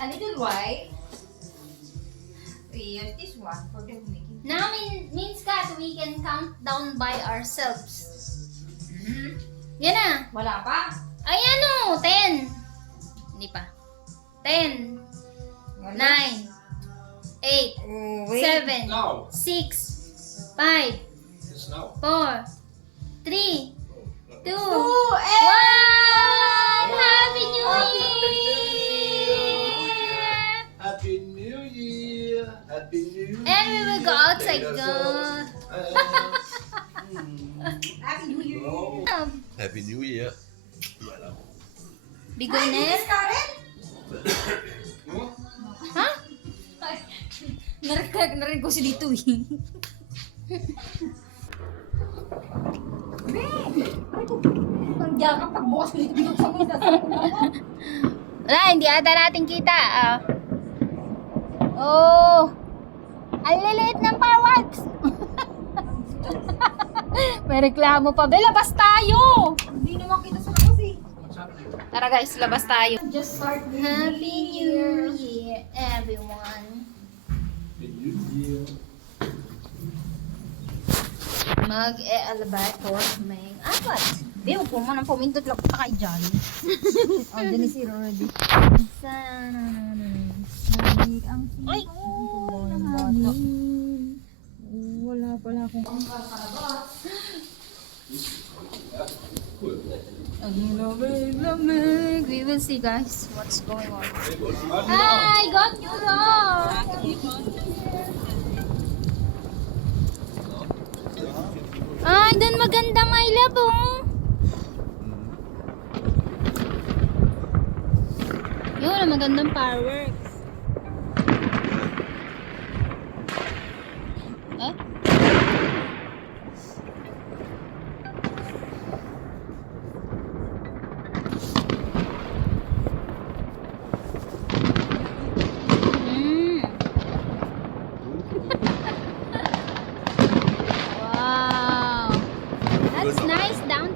A little white. We use this one for the making. Now means Kat, we can count down by ourselves. Yan na. Wala pa. Ayan o, 10. Hindi pa. 10, 9, 8, Oh, wait. 7, Now. 6, 5, It's now. 4, 3, 2, 1. and Happy New Happy Year! Happy New Year. Happy New Year. And we will go outside, Take us go. Happy New Year. Happy New Year. Bigoner? Karen? Ha? Narinig ko si dito eh. Ang yakap pagbukas ko dito, binuksan mo yung sasakyan ako. Wala, hindi ata natin kita. Oh! Ang liliit ng fireworks! May reklamo pa. Be, labas tayo! Hindi naman kita sa labas eh. Tara guys, labas tayo. Just start the Happy New Year, everyone. Happy New Year. Mag-e-albator may apat. Be, huwag po mo nang pumindot lang pa kay John. Oh, dyan is zero already. Ay! Wala pala akong Ang lamig. We will see guys what's going on. Hi! Got you rock! Ay, doon maganda my love oh. Yun, magandang fireworks. Eh? Wow. That's nice down